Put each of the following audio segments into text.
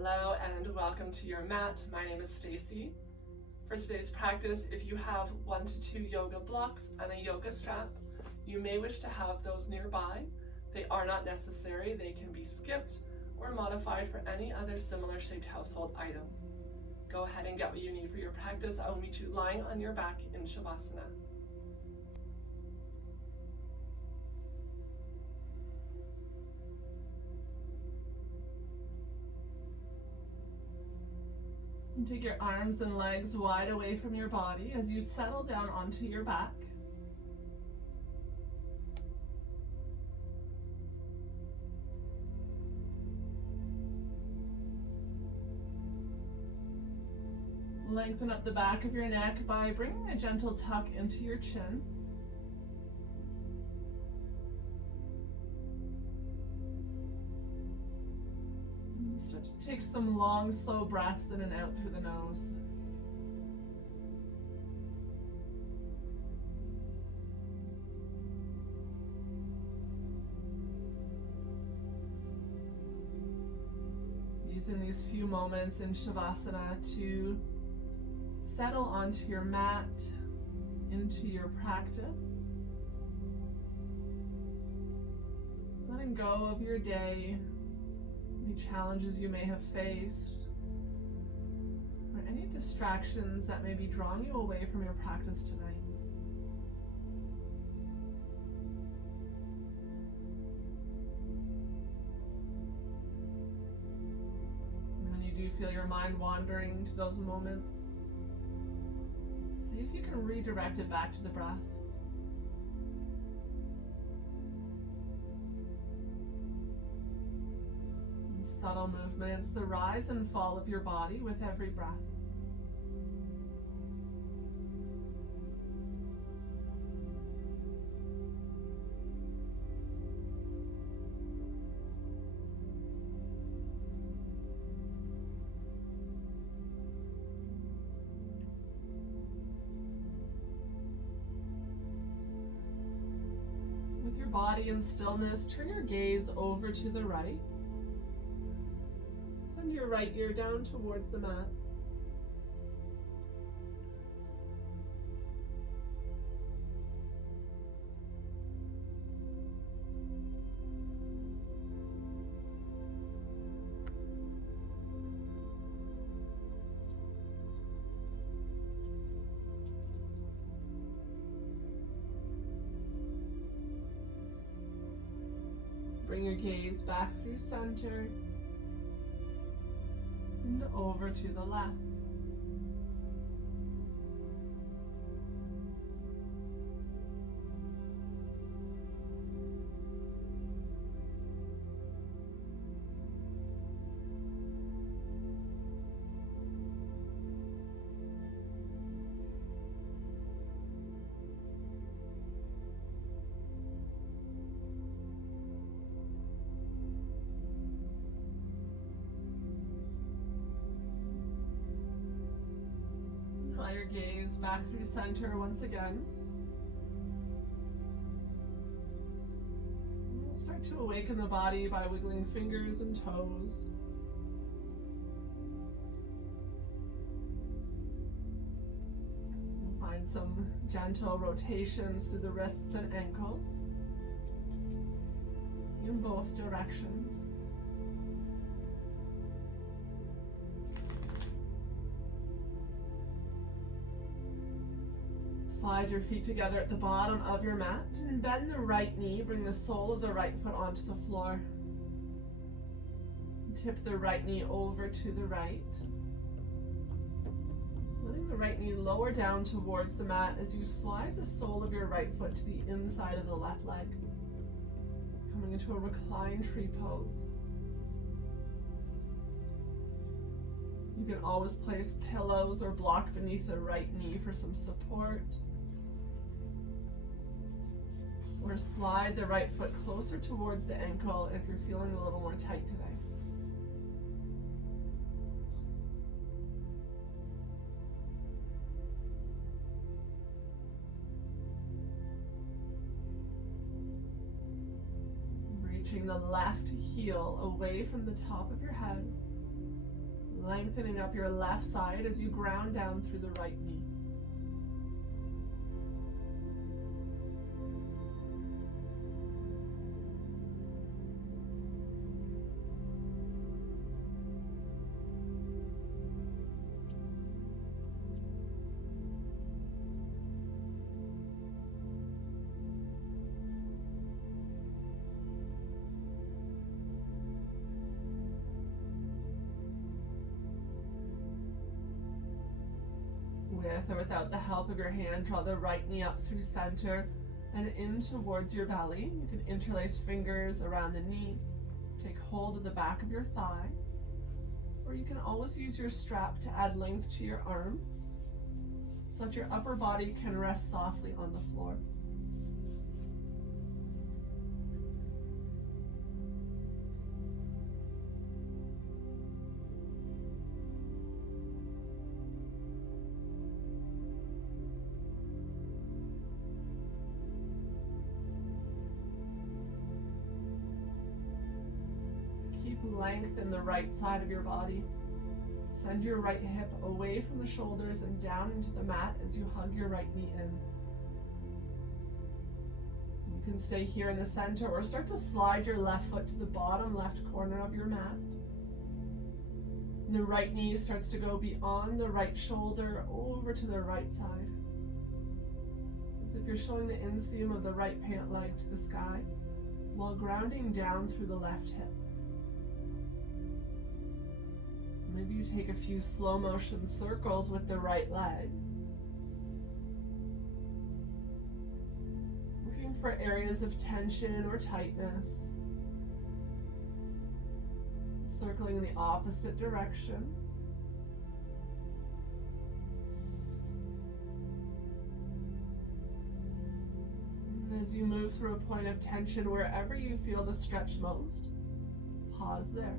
Hello and welcome to your mat. My name is Stacey. For today's practice, if you have 1 to 2 yoga blocks and a yoga strap, you may wish to have those nearby. They are not necessary. They can be skipped or modified for any other similar shaped household item. Go ahead and get what you need for your practice. I will meet you lying on your back in Shavasana. And take your arms and legs wide away from your body as you settle down onto your back. Lengthen up the back of your neck by bringing a gentle tuck into your chin. Start to take some long, slow breaths in and out through the nose. Using these few moments in Shavasana to settle onto your mat, into your practice. Letting go of your day, any challenges you may have faced, or any distractions that may be drawing you away from your practice tonight. And when you do feel your mind wandering to those moments, see if you can redirect it back to the breath. Subtle movements, the rise and fall of your body with every breath. With your body in stillness, turn your gaze over to the right. Send your right ear down towards the mat. Bring your gaze back through center and over to the left. Draw your gaze back through center once again. Start to awaken the body by wiggling fingers and toes. Find some gentle rotations through the wrists and ankles in both directions. Slide your feet together at the bottom of your mat and bend the right knee. Bring the sole of the right foot onto the floor. Tip the right knee over to the right. Letting the right knee lower down towards the mat as you slide the sole of your right foot to the inside of the left leg. Coming into a reclined tree pose. You can always place pillows or block beneath the right knee for some support. Or slide the right foot closer towards the ankle if you're feeling a little more tight today. Reaching the left heel away from the top of your head. Lengthening up your left side as you ground down through the right knee. With or without the help of your hand, draw the right knee up through center and in towards your belly. You can interlace fingers around the knee, take hold of the back of your thigh, or you can always use your strap to add length to your arms so that your upper body can rest softly on the floor. Lengthen the right side of your body. Send your right hip away from the shoulders and down into the mat as you hug your right knee in. You can stay here in the center or start to slide your left foot to the bottom left corner of your mat. And the right knee starts to go beyond the right shoulder over to the right side, as if you're showing the inseam of the right pant leg to the sky while grounding down through the left hip. Maybe you take a few slow motion circles with the right leg, looking for areas of tension or tightness, circling in the opposite direction. And as you move through a point of tension, wherever you feel the stretch most, pause there.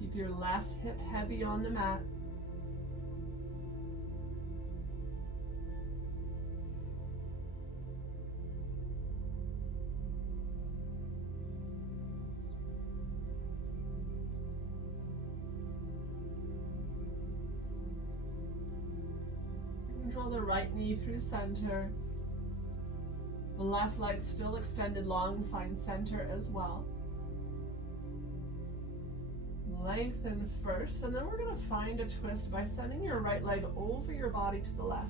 Keep your left hip heavy on the mat. And draw the right knee through center. The left leg still extended long, find center as well. Lengthen first, and then we're going to find a twist by sending your right leg over your body to the left.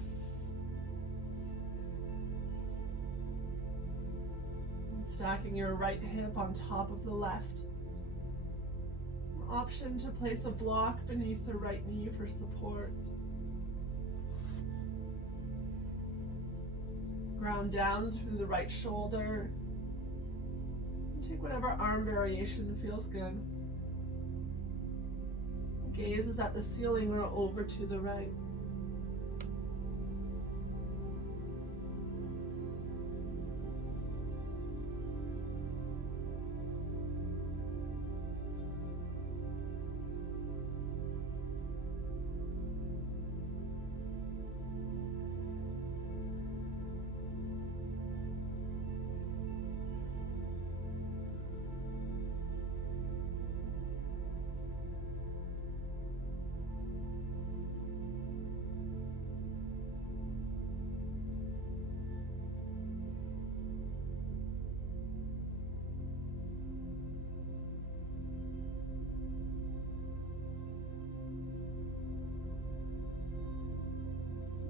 And stacking your right hip on top of the left. An option to place a block beneath the right knee for support. Ground down through the right shoulder. And take whatever arm variation feels good. Gaze is at the ceiling or over to the right.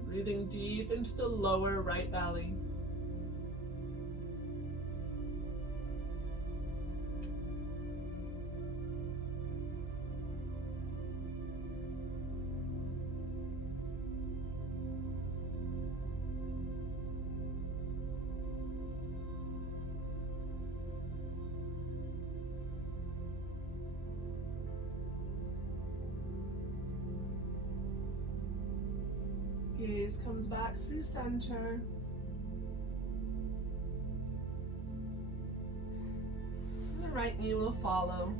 Breathing deep into the lower right belly. Gaze comes back through center. And the right knee will follow.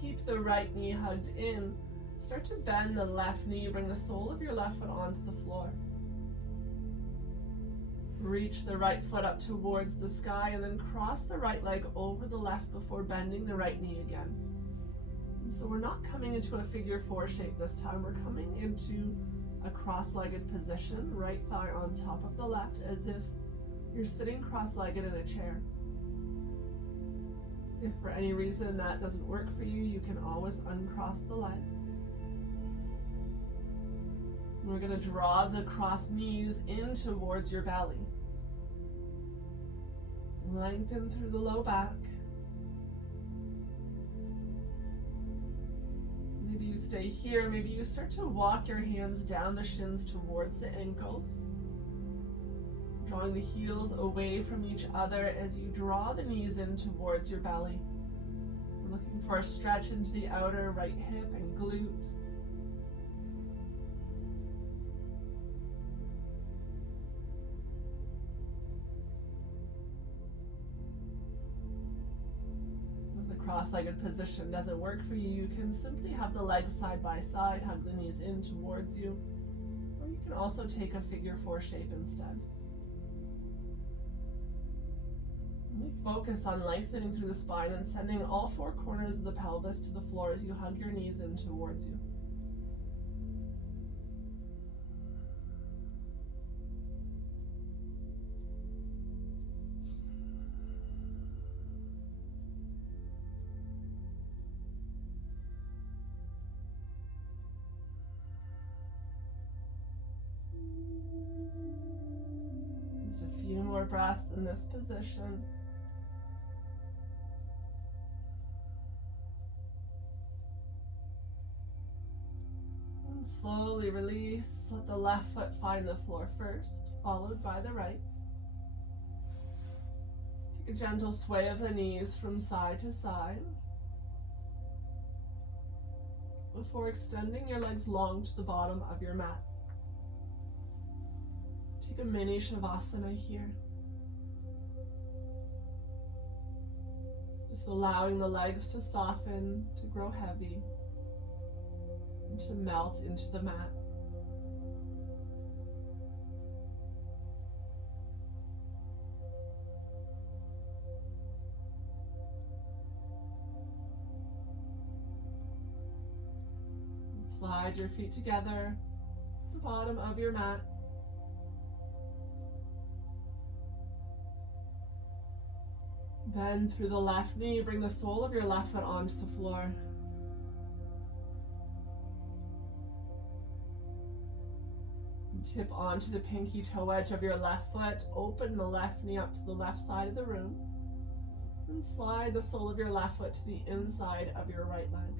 Keep the right knee hugged in. Start to bend the left knee. Bring the sole of your left foot onto the floor. Reach the right foot up towards the sky and then cross the right leg over the left before bending the right knee again. And so we're not coming into a figure four shape this time. We're coming into a cross-legged position, right thigh on top of the left, as if you're sitting cross-legged in a chair. If for any reason that doesn't work for you, you can always uncross the legs. We're going to draw the crossed knees in towards your belly. Lengthen through the low back. Maybe you stay here. Maybe you start to walk your hands down the shins towards the ankles, drawing the heels away from each other as you draw the knees in towards your belly. We're looking for a stretch into the outer right hip and glute. Cross-legged position doesn't work for you, you can simply have the legs side by side, hug the knees in towards you, or you can also take a figure four shape instead. We focus on lengthening through the spine and sending all four corners of the pelvis to the floor as you hug your knees in towards you. A few more breaths in this position. And slowly release. Let the left foot find the floor first, followed by the right. Take a gentle sway of the knees from side to side before extending your legs long to the bottom of your mat. Take a mini Shavasana here. Just allowing the legs to soften, to grow heavy, and to melt into the mat. Slide your feet together at the bottom of your mat. Bend through the left knee, bring the sole of your left foot onto the floor. Tip onto the pinky toe edge of your left foot, open the left knee up to the left side of the room, and slide the sole of your left foot to the inside of your right leg.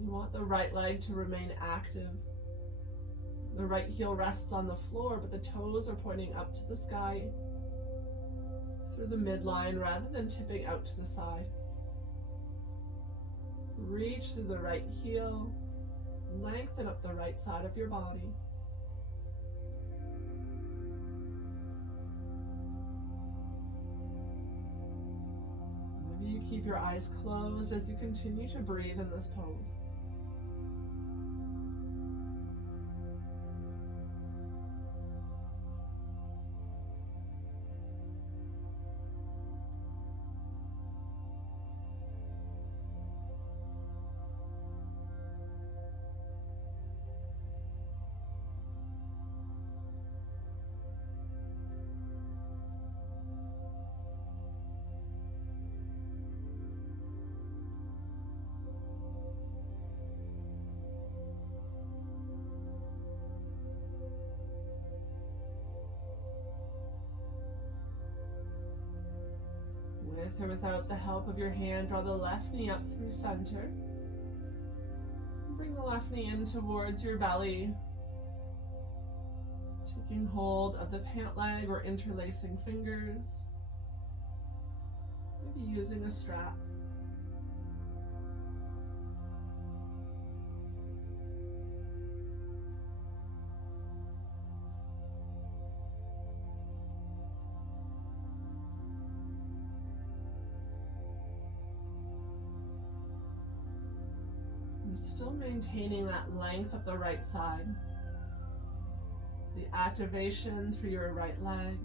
You want the right leg to remain active. The right heel rests on the floor, but the toes are pointing up to the sky through the midline rather than tipping out to the side. Reach through the right heel, lengthen up the right side of your body. Maybe you keep your eyes closed as you continue to breathe in this pose. With or without the help of your hand, draw the left knee up through center. Bring the left knee in towards your belly, taking hold of the pant leg or interlacing fingers. maybe using a strap. Still maintaining that length of the right side. The activation through your right leg.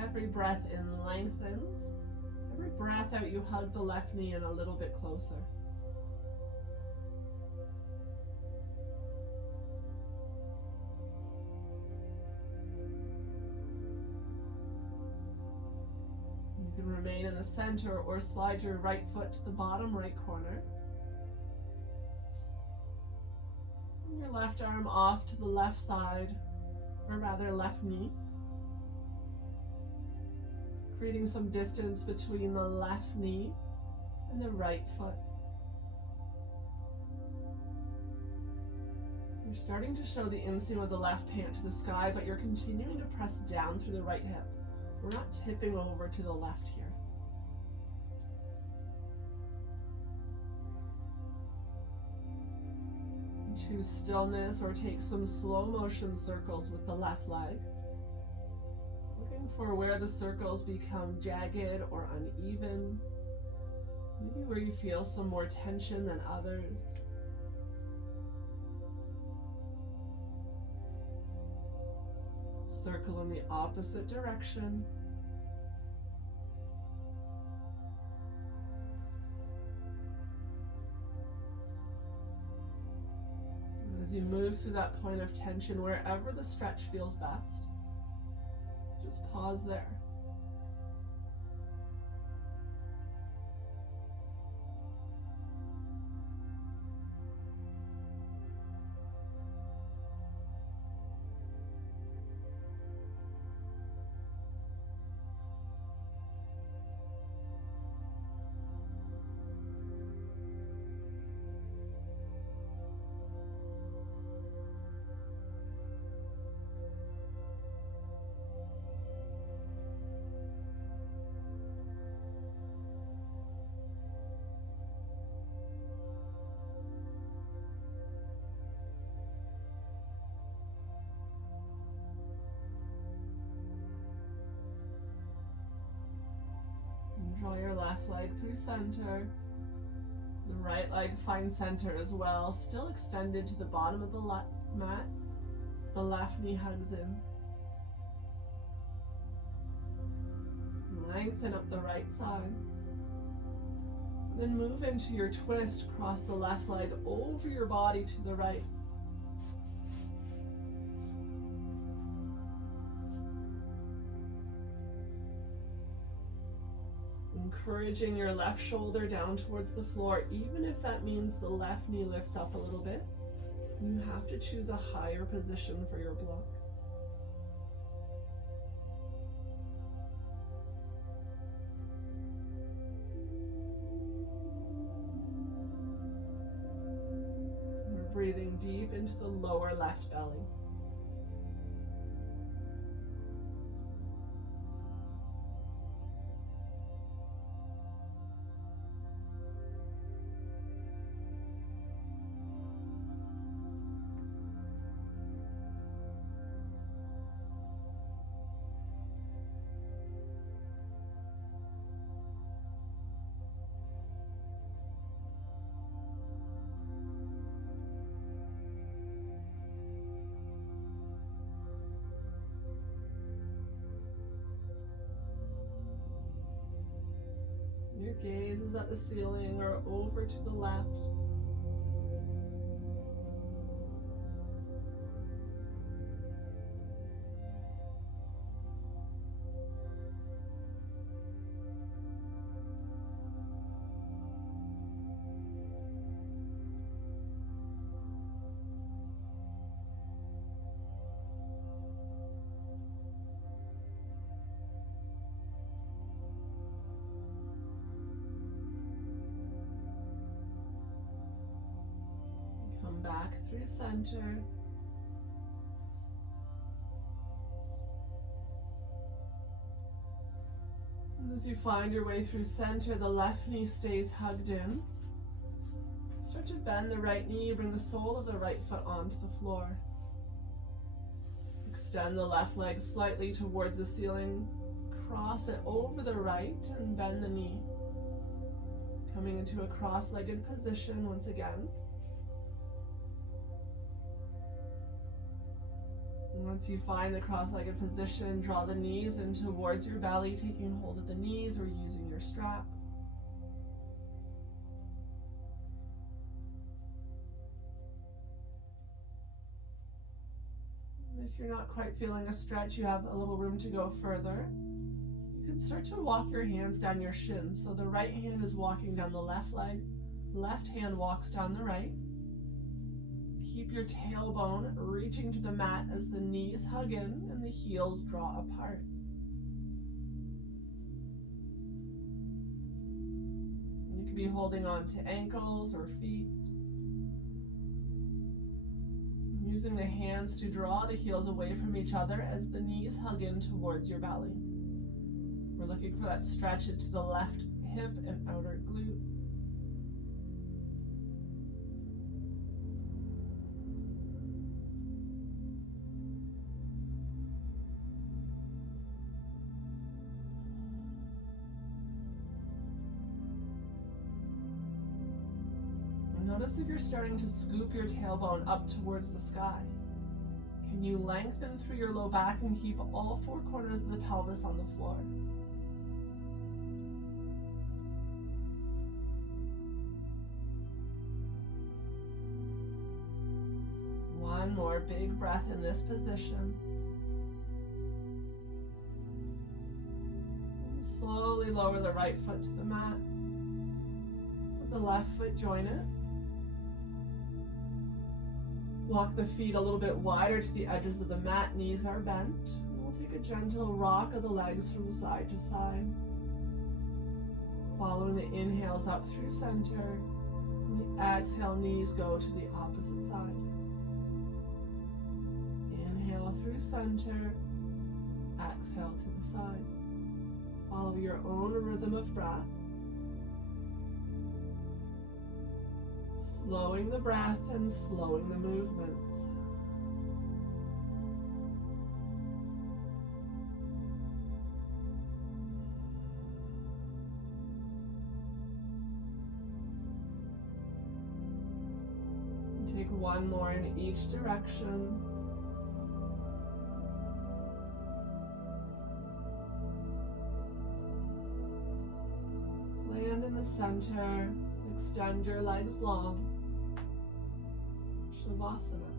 Every breath in lengthens. Every breath out, you hug the left knee in a little bit closer. You can remain in the center or slide your right foot to the bottom right corner. And your left arm off to the left side, or rather left knee. Creating some distance between the left knee and the right foot. You're starting to show the inseam of the left pant to the sky, but you're continuing to press down through the right hip. We're not tipping over to the left here. Choose stillness or take some slow motion circles with the left leg. Looking for where the circles become jagged or uneven. Maybe where you feel some more tension than others. Circle in the opposite direction. And as you move through that point of tension, wherever the stretch feels best, just pause there. Draw your left leg through center. The right leg finds center as well, still extended to the bottom of the mat. The left knee hugs in. Lengthen up the right side. Then move into your twist, cross the left leg over your body to the right. Encouraging your left shoulder down towards the floor, even if that means the left knee lifts up a little bit. You have to choose a higher position for your block. We're breathing deep into the lower left belly. Your gaze is at the ceiling or over to the left. Back through center. As you find your way through center, the left knee stays hugged in. Start to bend the right knee, bring the sole of the right foot onto the floor. Extend the left leg slightly towards the ceiling. Cross it over the right and bend the knee. Coming into a cross-legged position once again. And once you find the cross-legged position, draw the knees in towards your belly, taking hold of the knees or using your strap. And if you're not quite feeling a stretch, you have a little room to go further. You can start to walk your hands down your shins. So the right hand is walking down the left leg, left hand walks down the right. Keep your tailbone reaching to the mat as the knees hug in and the heels draw apart. You could be holding on to ankles or feet. Using the hands to draw the heels away from each other as the knees hug in towards your belly. We're looking for that stretch into the left hip and outer glute. Notice if you're starting to scoop your tailbone up towards the sky. Can you lengthen through your low back and keep all four corners of the pelvis on the floor? One more big breath in this position. And slowly lower the right foot to the mat. Let the left foot join it. Walk the feet a little bit wider to the edges of the mat, knees are bent. And we'll take a gentle rock of the legs from side to side. Following the inhales up through center, and the exhale, knees go to the opposite side. Inhale through center, exhale to the side. Follow your own rhythm of breath. Slowing the breath and slowing the movements. And take one more in each direction. Land in the center. Extend your legs long. Shavasana.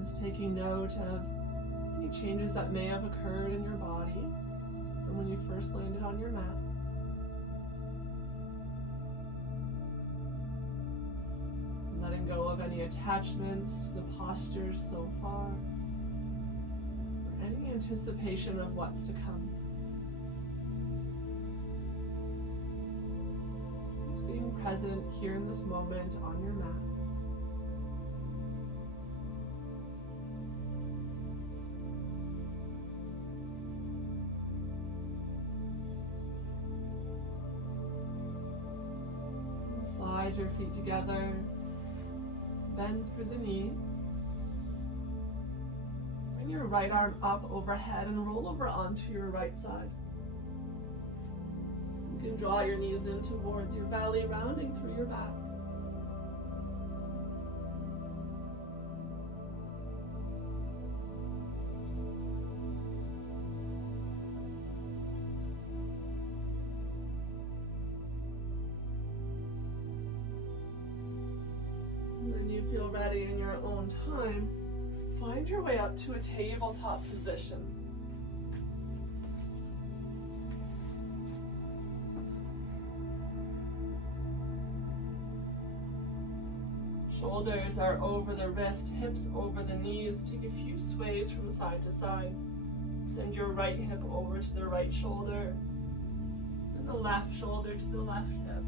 Just taking note of any changes that may have occurred in your body from when you first landed on your mat. Letting go of any attachments to the postures so far, or any anticipation of what's to come. Being present here in this moment on your mat. And slide your feet together, bend through the knees. Bring your right arm up overhead and roll over onto your right side. You can draw your knees in towards your belly, rounding through your back. And when you feel ready in your own time, find your way up to a tabletop position. Shoulders are over the wrist, hips over the knees. Take a few sways from side to side. Send your right hip over to the right shoulder, and the left shoulder to the left hip.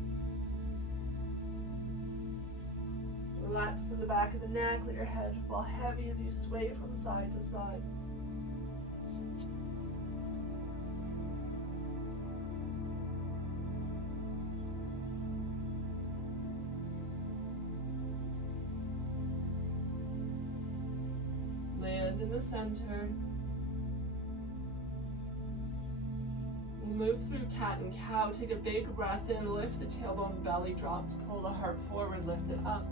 Relax to the back of the neck, let your head fall heavy as you sway from side to side. Land in the center. Move through cat and cow. Take a big breath in, lift the tailbone, belly drops, pull the heart forward, lift it up.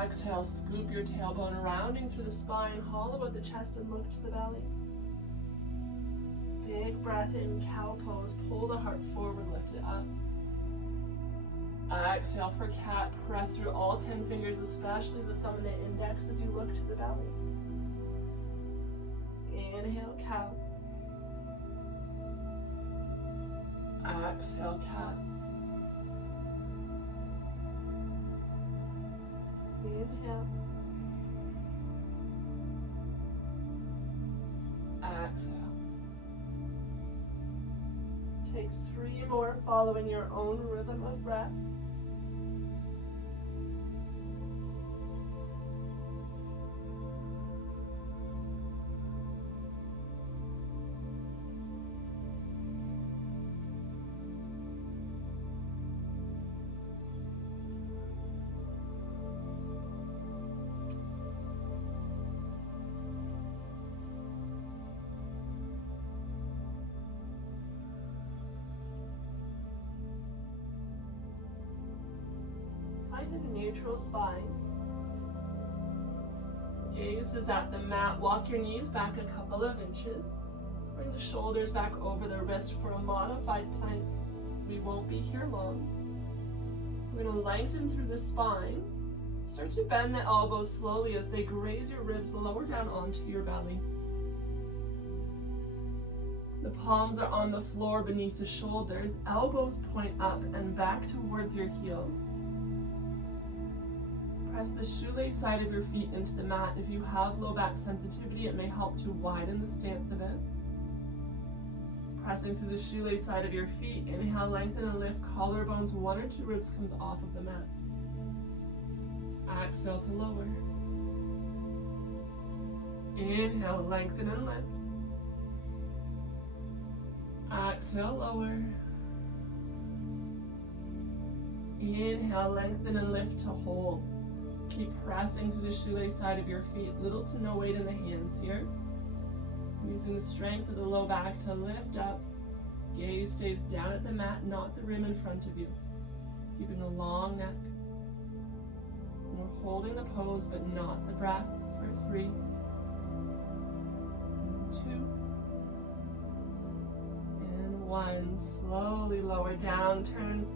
Exhale, scoop your tailbone, rounding through the spine, hollow out the chest and look to the belly. Big breath in, cow pose, pull the heart forward, lift it up. Exhale for cat, press through all 10 fingers, especially the thumb and the index as you look to the belly. Inhale, cow. Exhale, cat. Inhale. Exhale. Take 3 more following your own rhythm of breath. Find a neutral spine. Gaze is at the mat. Walk your knees back a couple of inches. Bring the shoulders back over the wrist for a modified plank. We won't be here long. We're going to lengthen through the spine. Start to bend the elbows slowly as they graze your ribs lower down onto your belly. The palms are on the floor beneath the shoulders. Elbows point up and back towards your heels. Press the shoelace side of your feet into the mat. If you have low back sensitivity, it may help to widen the stance a bit. Pressing through the shoelace side of your feet, inhale, lengthen and lift. Collarbones, 1 or 2 ribs comes off of the mat. Exhale to lower. Inhale, lengthen and lift. Exhale, lower. Inhale, lengthen and lift to hold. Keep pressing through the shoelace side of your feet. Little to no weight in the hands here. Using the strength of the low back to lift up. Gaze stays down at the mat, not the rim in front of you. Keeping a long neck. And we're holding the pose, but not the breath for 3, 2, and 1. Slowly lower down. Turn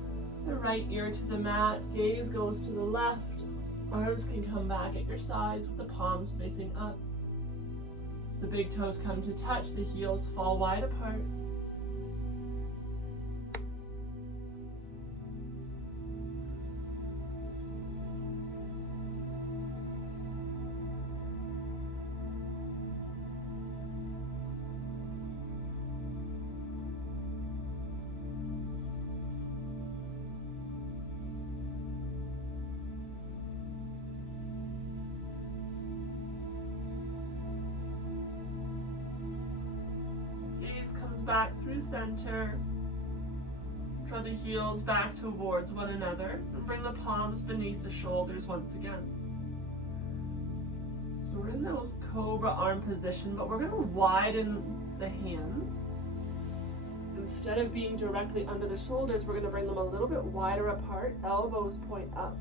the right ear to the mat. Gaze goes to the left. Arms can come back at your sides with the palms facing up. The big toes come to touch, the heels fall wide apart. Back through center. Draw the heels back towards one another and bring the palms beneath the shoulders once again. So we're in those cobra arm position, but we're going to widen the hands. Instead of being directly under the shoulders, we're going to bring them a little bit wider apart. Elbows point up.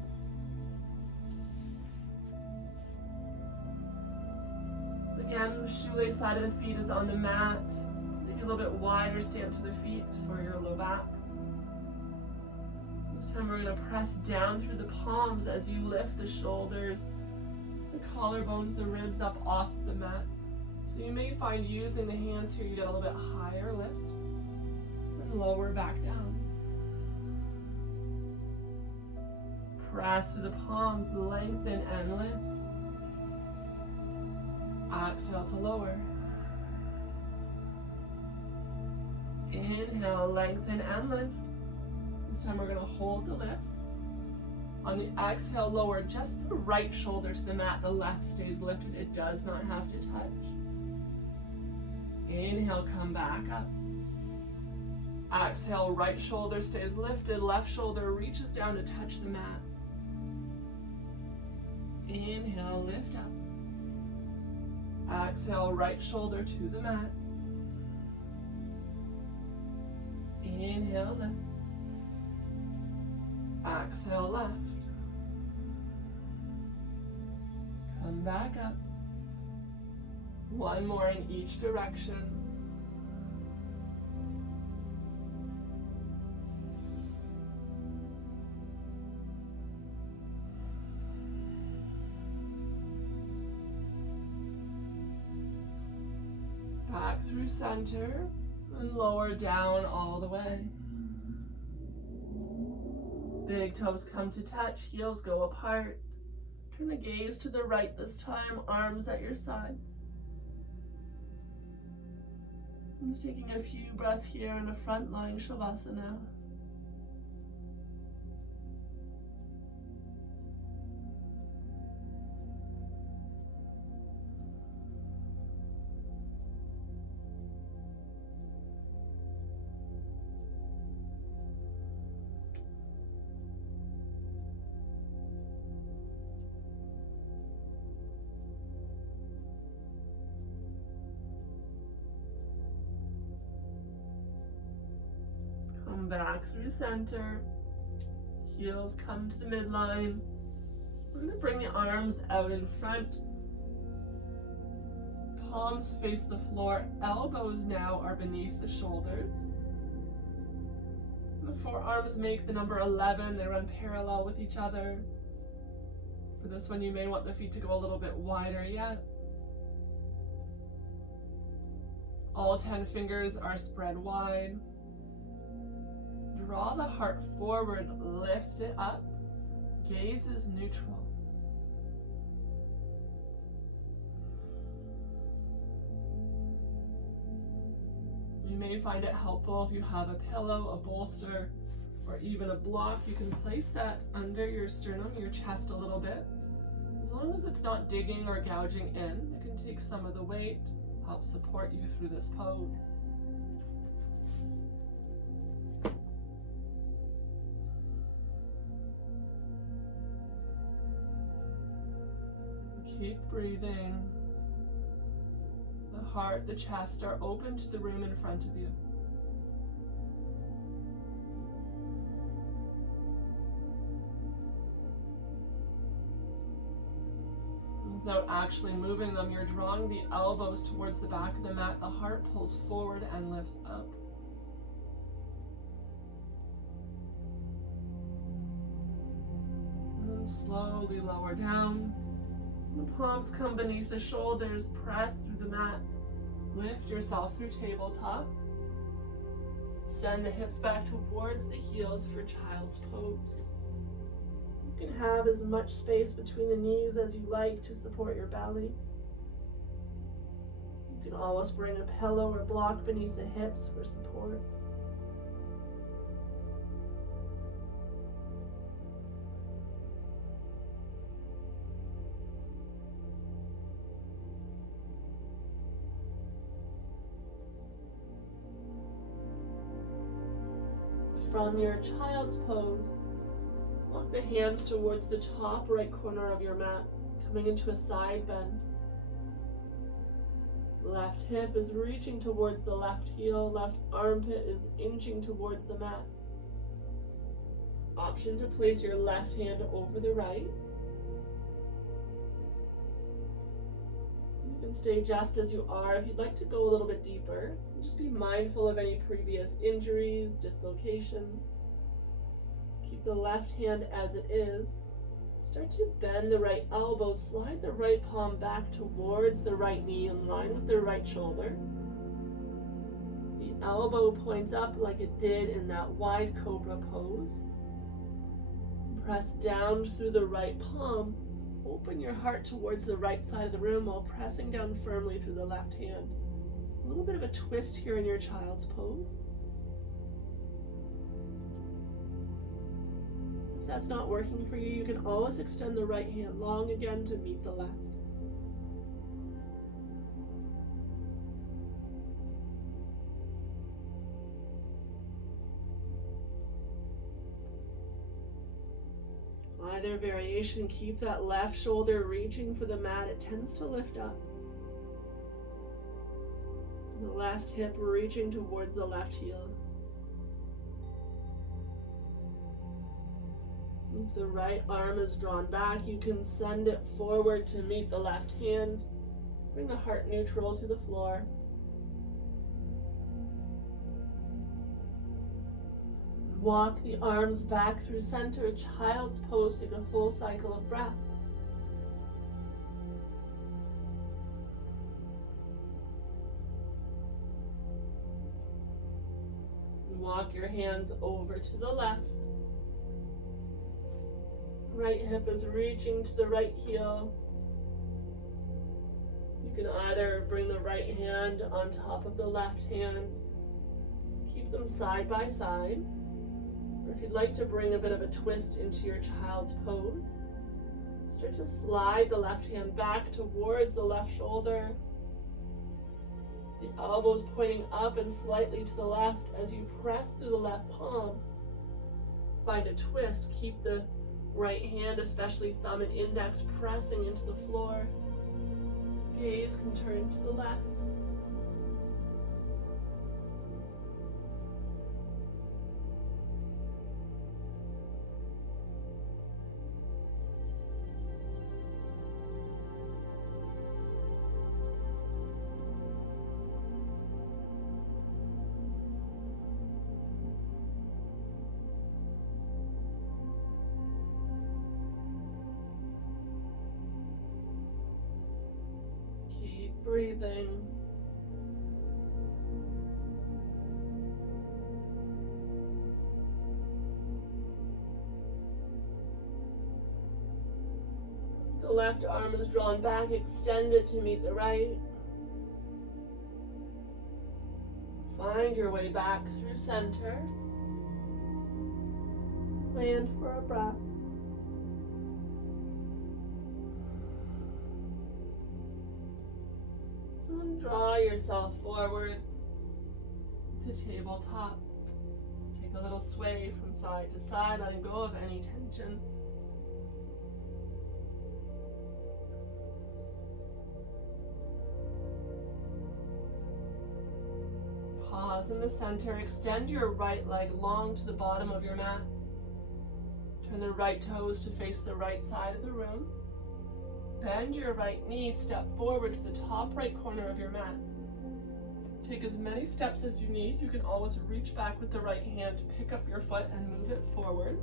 Again, the shoelace side of the feet is on the mat. A little bit wider stance for the feet for your low back. This time we're going to press down through the palms as you lift the shoulders, the collarbones, the ribs up off the mat. So you may find using the hands here, you get a little bit higher lift and lower back down. Press through the palms, lengthen and lift. Exhale to lower. Inhale, lengthen and lift. This time we're going to hold the lift. On the exhale, lower just the right shoulder to the mat. The left stays lifted. It does not have to touch. Inhale, come back up. Exhale, right shoulder stays lifted. Left shoulder reaches down to touch the mat. Inhale, lift up. Exhale, right shoulder to the mat. Inhale, lift. Exhale, left. Come back up. One more in each direction. Back through center and lower down all the way. Big toes come to touch, heels go apart. Turn the gaze to the right this time, arms at your sides. I'm just taking a few breaths here in a front lying Shavasana. Come back through center. Heels come to the midline. We're going to bring the arms out in front. Palms face the floor. Elbows now are beneath the shoulders. The forearms make the number 11. They run parallel with each other. For this one, you may want the feet to go a little bit wider yet. All 10 fingers are spread wide. Draw the heart forward, lift it up. Gaze is neutral. You may find it helpful if you have a pillow, a bolster, or even a block. You can place that under your sternum, your chest a little bit. As long as it's not digging or gouging in, it can take some of the weight, help support you through this pose. Keep breathing. The heart, the chest are open to the room in front of you. Without actually moving them, you're drawing the elbows towards the back of the mat. The heart pulls forward and lifts up. And then slowly lower down. The palms come beneath the shoulders, press through the mat. Lift yourself through tabletop. Send the hips back towards the heels for child's pose. You can have as much space between the knees as you like to support your belly. You can always bring a pillow or block beneath the hips for support. From your child's pose, walk the hands towards the top right corner of your mat, coming into a side bend. Left hip is reaching towards the left heel, left armpit is inching towards the mat. Option to place your left hand over the right. You can stay just as you are. If you'd like to go a little bit deeper, just be mindful of any previous injuries, dislocations. Keep the left hand as it is. Start to bend the right elbow, slide the right palm back towards the right knee in line with the right shoulder. The elbow points up like it did in that wide cobra pose. Press down through the right palm. Open your heart towards the right side of the room while pressing down firmly through the left hand. A little bit of a twist here in your child's pose. If that's not working for you, you can always extend the right hand long again to meet the left. Either variation, keep that left shoulder reaching for the mat. It tends to lift up. The left hip reaching towards the left heel. If the right arm is drawn back, you can send it forward to meet the left hand. Bring the heart neutral to the floor. Walk the arms back through center, child's pose, take a full cycle of breath. Walk your hands over to the left. Right hip is reaching to the right heel. You can either bring the right hand on top of the left hand, keep them side by side, or if you'd like to bring a bit of a twist into your child's pose, start to slide the left hand back towards the left shoulder. The elbows pointing up and slightly to the left as you press through the left palm. Find a twist. Keep the right hand, especially thumb and index, pressing into the floor. Gaze can turn to the left. Keep breathing. The left arm is drawn back, extend it to meet the right. Find your way back through center. Land for a breath. And draw yourself forward to tabletop. Take a little sway from side to side, letting go of any tension. Pause in the center. Extend your right leg long to the bottom of your mat. Turn the right toes to face the right side of the room. Bend your right knee, step forward to the top right corner of your mat. Take as many steps as you need. You can always reach back with the right hand, pick up your foot and move it forward.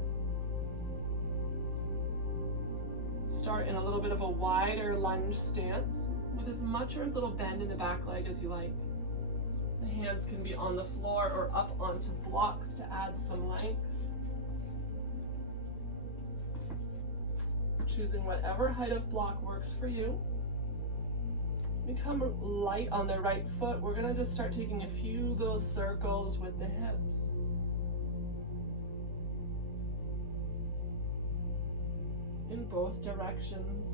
Start in a little bit of a wider lunge stance with as much or as little bend in the back leg as you like. The hands can be on the floor or up onto blocks to add some length. Choosing whatever height of block works for you. Become light on the right foot. We're going to just start taking a few of those circles with the hips. In both directions.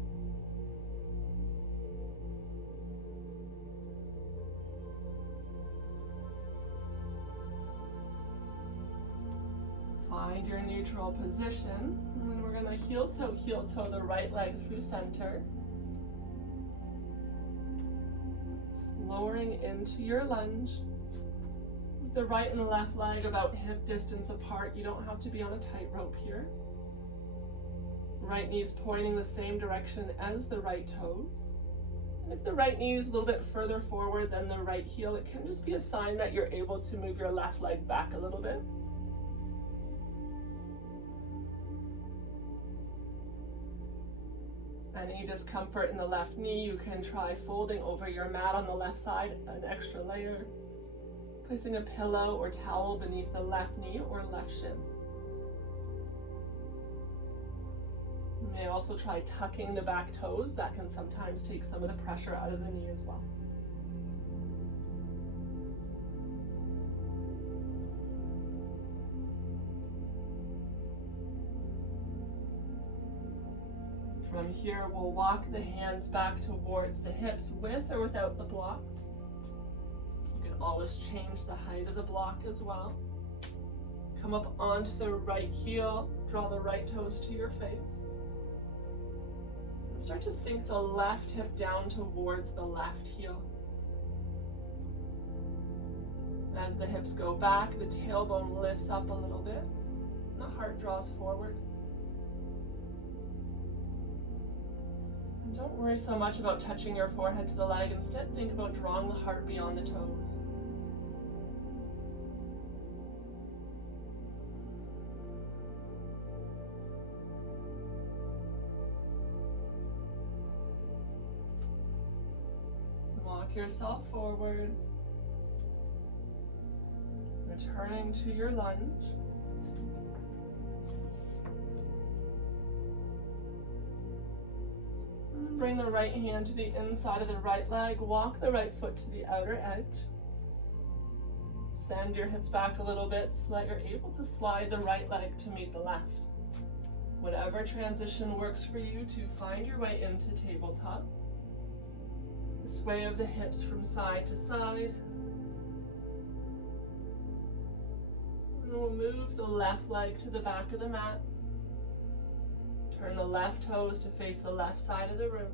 Find your neutral position, and then we're going to heel toe the right leg through center. Lowering into your lunge. With the right and the left leg about hip distance apart. You don't have to be on a tightrope here. Right knee's pointing the same direction as the right toes. And if the right knee is a little bit further forward than the right heel, it can just be a sign that you're able to move your left leg back a little bit. Any discomfort in the left knee, you can try folding over your mat on the left side, an extra layer. Placing a pillow or towel beneath the left knee or left shin. You may also try tucking the back toes. That can sometimes take some of the pressure out of the knee as well. From here, we'll walk the hands back towards the hips with or without the blocks. You can always change the height of the block as well. Come up onto the right heel, draw the right toes to your face. And start to sink the left hip down towards the left heel. As the hips go back, the tailbone lifts up a little bit, and the heart draws forward. And don't worry so much about touching your forehead to the leg. Instead, think about drawing the heart beyond the toes. Walk yourself forward. Returning to your lunge. Bring the right hand to the inside of the right leg. Walk the right foot to the outer edge. Send your hips back a little bit so that you're able to slide the right leg to meet the left. Whatever transition works for you to find your way into tabletop. The sway of the hips from side to side. And we'll move the left leg to the back of the mat. Turn the left toes to face the left side of the room.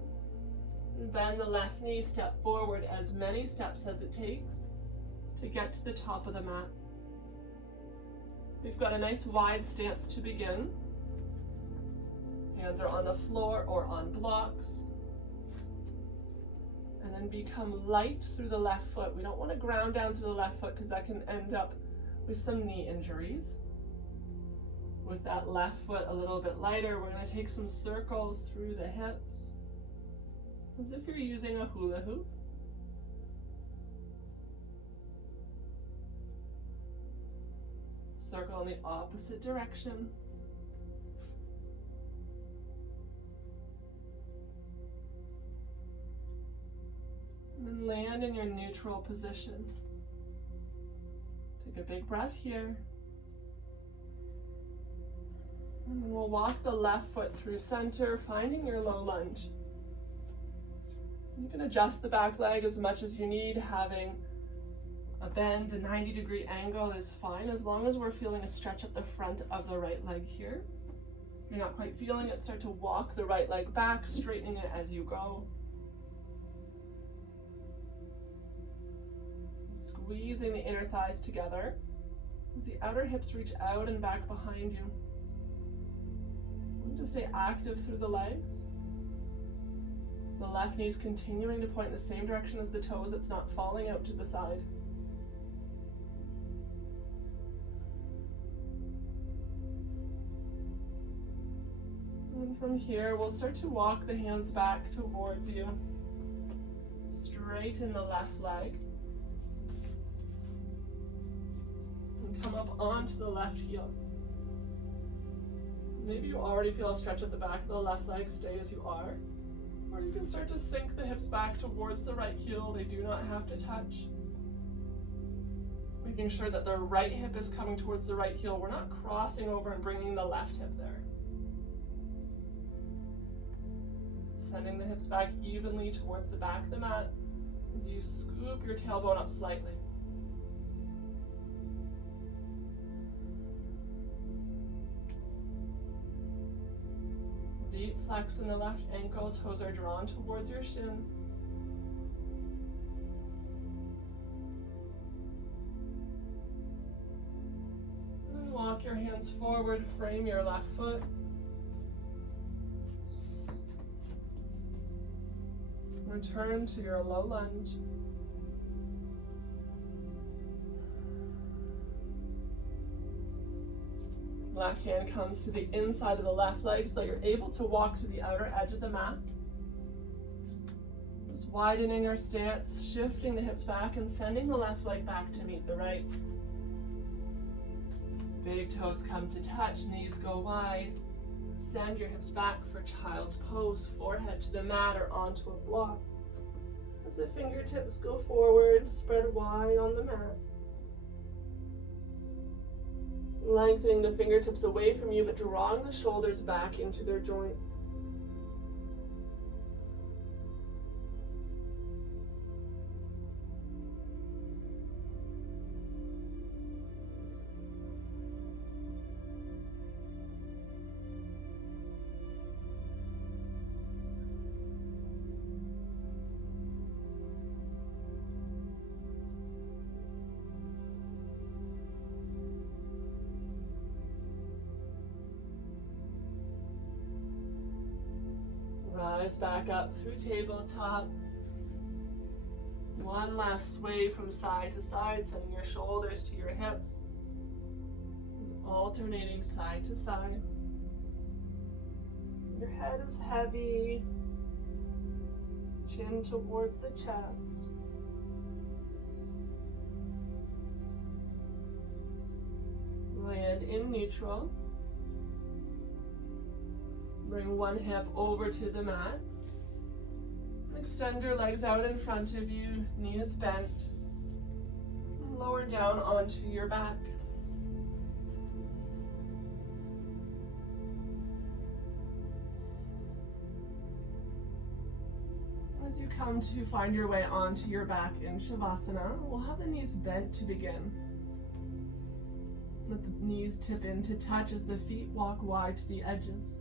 And bend the left knee, step forward as many steps as it takes to get to the top of the mat. We've got a nice wide stance to begin. Hands are on the floor or on blocks. And then become light through the left foot. We don't want to ground down through the left foot because that can end up with some knee injuries. With that left foot a little bit lighter, we're going to take some circles through the hips, as if you're using a hula hoop. Circle in the opposite direction. And then land in your neutral position. Take a big breath here. And then we'll walk the left foot through center, finding your low lunge. You can adjust the back leg as much as you need. Having a bend, a 90-degree angle is fine, as long as we're feeling a stretch at the front of the right leg here. If you're not quite feeling it, start to walk the right leg back, straightening it as you go. Squeezing the inner thighs together as the outer hips reach out and back behind you. Just stay active through the legs. The left knee is continuing to point in the same direction as the toes. It's not falling out to the side. And from here, we'll start to walk the hands back towards you. Straighten the left leg. And come up onto the left heel. Maybe you already feel a stretch at the back of the left leg. Stay as you are. Or you can start to sink the hips back towards the right heel. They do not have to touch. Making sure that the right hip is coming towards the right heel. We're not crossing over and bringing the left hip there. Sending the hips back evenly towards the back of the mat as you scoop your tailbone up slightly. Deep flex in the left ankle, toes are drawn towards your shin. And walk your hands forward, frame your left foot. Return to your low lunge. Left hand comes to the inside of the left leg so that you're able to walk to the outer edge of the mat. Just widening our stance, shifting the hips back and sending the left leg back to meet the right. Big toes come to touch, knees go wide. Send your hips back for child's pose, forehead to the mat or onto a block. As the fingertips go forward, spread wide on the mat. Lengthening the fingertips away from you, but drawing the shoulders back into their joints. Rise back up through tabletop. One last sway from side to side, sending your shoulders to your hips. Alternating side to side. Your head is heavy. Chin towards the chest. Land in neutral. Bring one hip over to the mat. Extend your legs out in front of you, knees bent. Lower down onto your back. As you come to find your way onto your back in Shavasana, we'll have the knees bent to begin. Let the knees tip in to touch as the feet walk wide to the edges.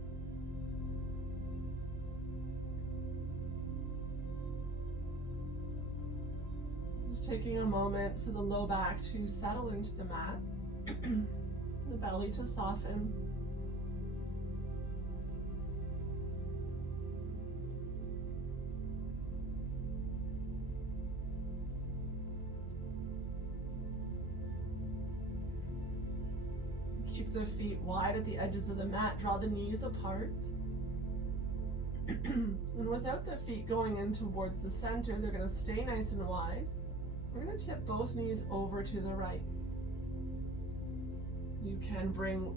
Just taking a moment for the low back to settle into the mat, the belly to soften. Keep the feet wide at the edges of the mat. Draw the knees apart. And without the feet going in towards the center, they're going to stay nice and wide. We're going to tip both knees over to the right. You can bring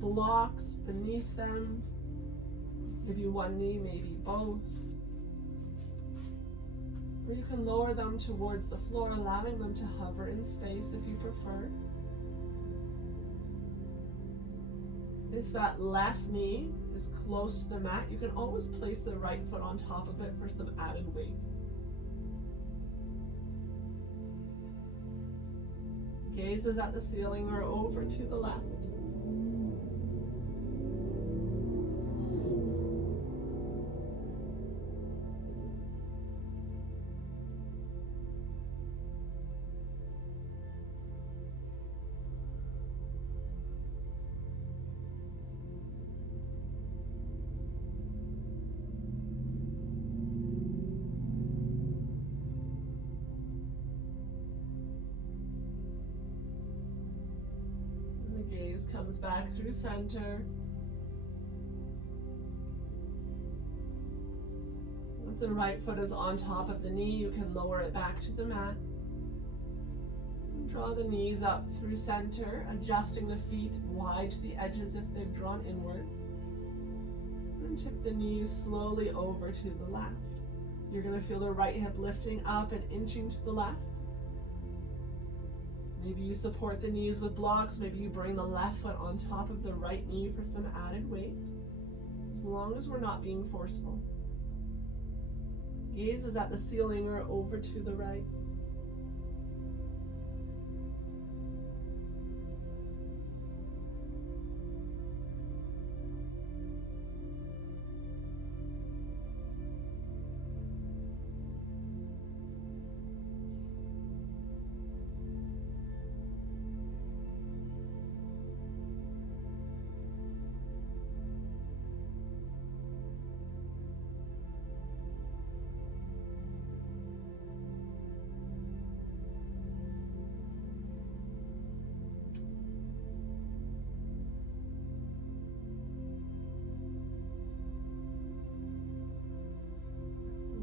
blocks beneath them. Maybe one knee, maybe both. Or you can lower them towards the floor, allowing them to hover in space if you prefer. If that left knee is close to the mat, you can always place the right foot on top of it for some added weight. Gaze is at the ceiling or over to the left. Gaze comes back through center. If the right foot is on top of the knee, you can lower it back to the mat. And draw the knees up through center, adjusting the feet wide to the edges if they've drawn inwards. And tip the knees slowly over to the left. You're going to feel the right hip lifting up and inching to the left. Maybe you support the knees with blocks. Maybe you bring the left foot on top of the right knee for some added weight, as long as we're not being forceful. Gaze is at the ceiling or over to the right.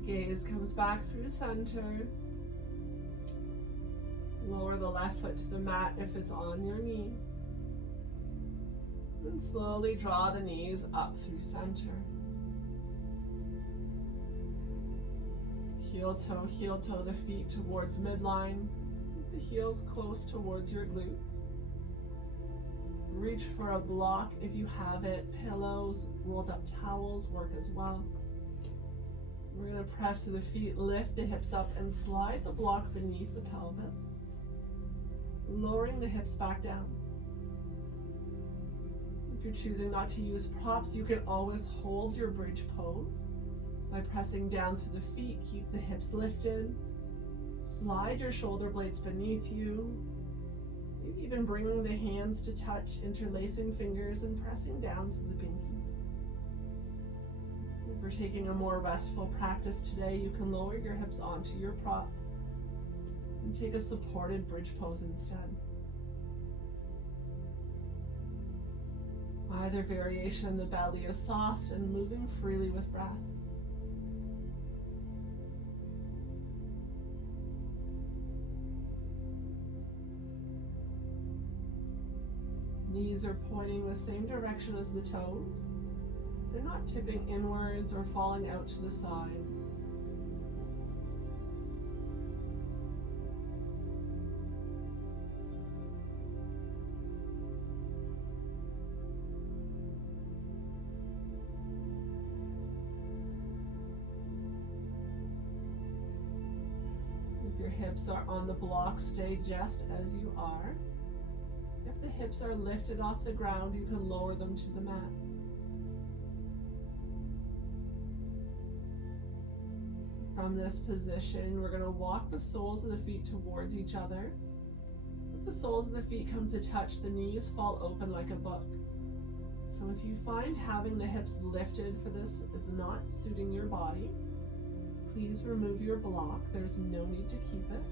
Gaze comes back through center. Lower the left foot to the mat if it's on your knee. And slowly draw the knees up through center. Heel toe the feet towards midline. Keep the heels close towards your glutes. Reach for a block if you have it. Pillows, rolled up towels work as well. We're going to press to the feet, lift the hips up and slide the block beneath the pelvis, lowering the hips back down. If you're choosing not to use props, you can always hold your bridge pose by pressing down through the feet. Keep the hips lifted, slide your shoulder blades beneath you, maybe even bringing the hands to touch, interlacing fingers and pressing down through the pinky. If we're taking a more restful practice today, you can lower your hips onto your prop and take a supported bridge pose instead. Either variation, the belly is soft and moving freely with breath. Knees are pointing the same direction as the toes. They're not tipping inwards or falling out to the sides. If your hips are on the block, stay just as you are. If the hips are lifted off the ground, you can lower them to the mat. From this position, we're going to walk the soles of the feet towards each other. Once the soles of the feet come to touch, the knees fall open like a book. So if you find having the hips lifted for this is not suiting your body, please remove your block. There's no need to keep it.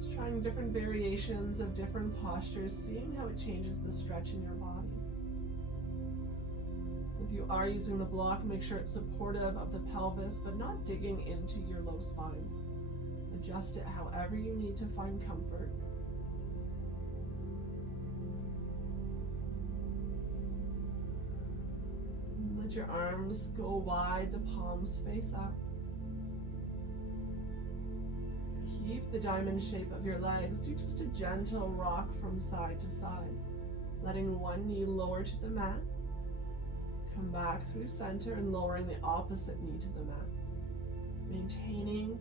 Just trying different variations of different postures, seeing how it changes the stretch in your body. If you are using the block, make sure it's supportive of the pelvis, but not digging into your low spine. Adjust it however you need to find comfort. Let your arms go wide, the palms face up. Keep the diamond shape of your legs. Do just a gentle rock from side to side, letting one knee lower to the mat. Come back through center and lowering the opposite knee to the mat. Maintaining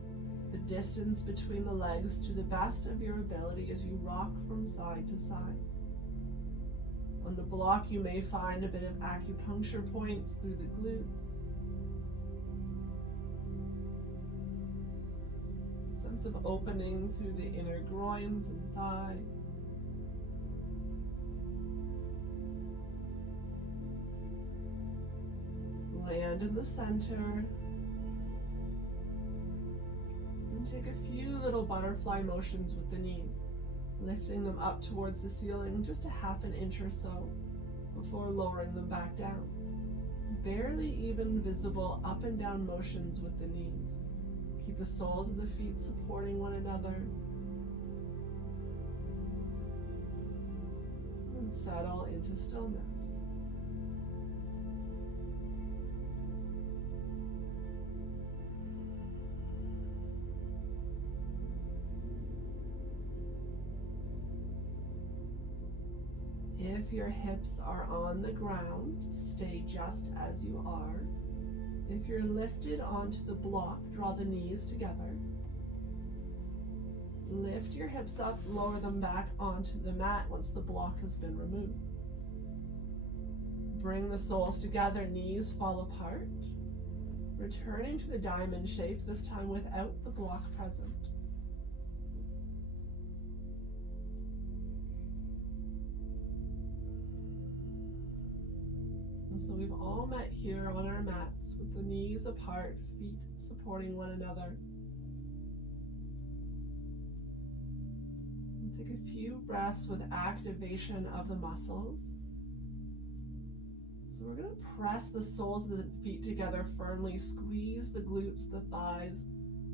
the distance between the legs to the best of your ability as you rock from side to side. On the block, you may find a bit of acupuncture points through the glutes. A sense of opening through the inner groins and thigh. Land in the center. And take a few little butterfly motions with the knees, lifting them up towards the ceiling just a half an inch or so before lowering them back down. Barely even visible up and down motions with the knees. Keep the soles of the feet supporting one another. And settle into stillness. If your hips are on the ground, stay just as you are. If you're lifted onto the block, draw the knees together. Lift your hips up, lower them back onto the mat once the block has been removed. Bring the soles together, knees fall apart. Returning to the diamond shape, this time without the block present. So we've all met here on our mats with the knees apart, feet supporting one another. And take a few breaths with activation of the muscles. So we're going to press the soles of the feet together firmly, squeeze the glutes, the thighs,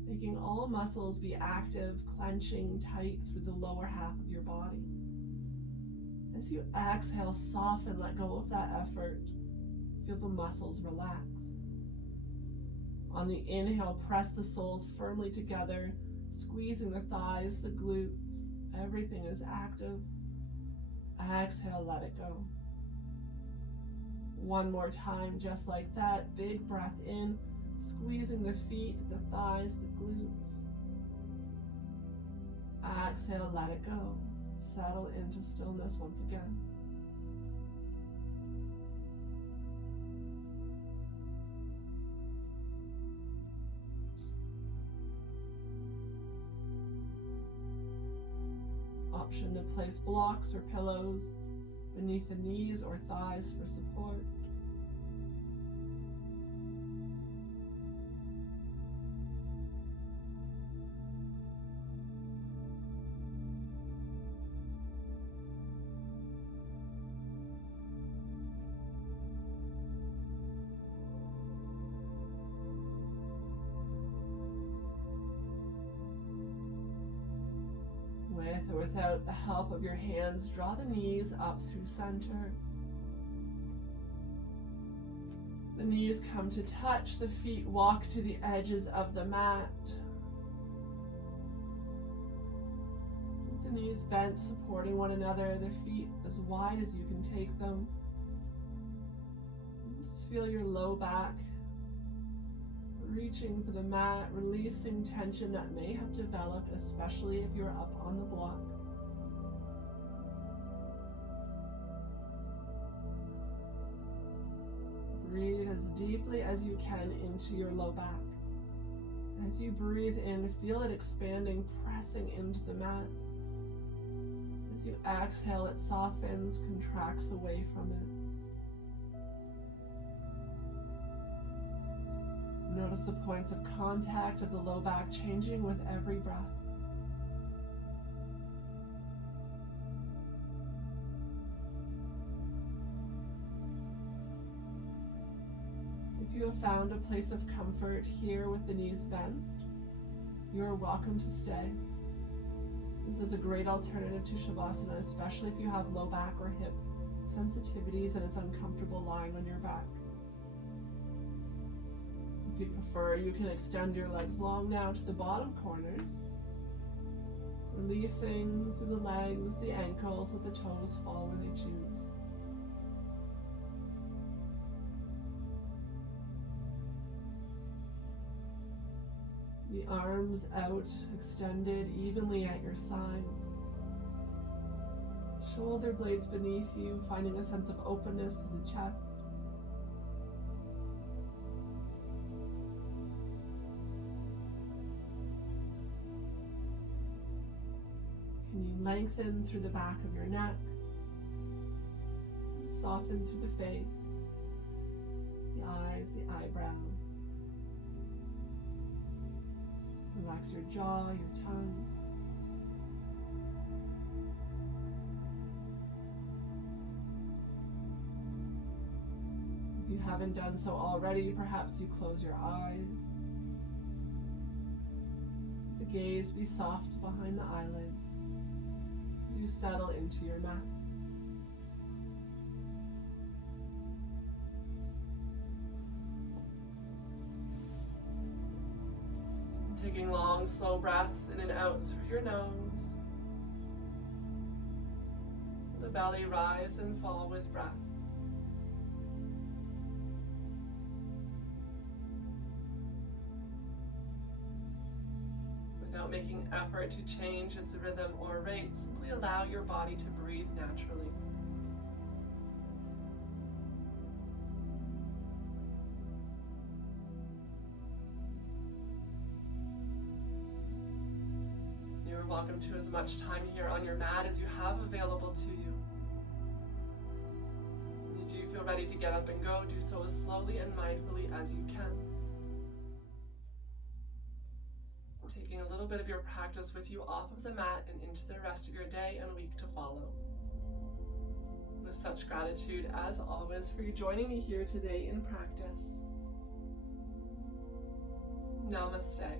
making all muscles be active, clenching tight through the lower half of your body. As you exhale, soften, let go of that effort. Feel the muscles relax. On the inhale, press the soles firmly together, squeezing the thighs, the glutes. Everything is active. Exhale, let it go. One more time, just like that. Big breath in, squeezing the feet, the thighs, the glutes. Exhale, let it go. Settle into stillness once again. Option to place blocks or pillows beneath the knees or thighs for support. or without the help of your hands, draw the knees up through center. The knees come to touch, the feet walk to the edges of the mat. The knees bent, supporting one another, the feet as wide as you can take them. Just feel your low back reaching for the mat, releasing tension that may have developed, especially if you're up on the block. Breathe as deeply as you can into your low back. As you breathe in, feel it expanding, pressing into the mat. As you exhale, it softens, contracts away from it. Notice the points of contact of the low back changing with every breath. If you have found a place of comfort here with the knees bent, you are welcome to stay. This is a great alternative to Shavasana, especially if you have low back or hip sensitivities and it's uncomfortable lying on your back. If you prefer, you can extend your legs long now to the bottom corners, releasing through the legs, the ankles, let the toes fall where they choose. The arms out, extended evenly at your sides. Shoulder blades beneath you, finding a sense of openness to the chest. Can you lengthen through the back of your neck? Soften through the face, the eyes, the eyebrows. Relax your jaw, your tongue. If you haven't done so already, perhaps you close your eyes. The gaze be soft behind the eyelids as you settle into your mat. Taking long, slow breaths in and out through your nose. The belly rise and fall with breath. Without making effort to change its rhythm or rate, simply allow your body to breathe naturally. You're welcome to as much time here on your mat as you have available to you. When you do feel ready to get up and go, do so as slowly and mindfully as you can. Taking a little bit of your practice with you off of the mat and into the rest of your day and week to follow. With such gratitude, as always, for you joining me here today in practice. Namaste.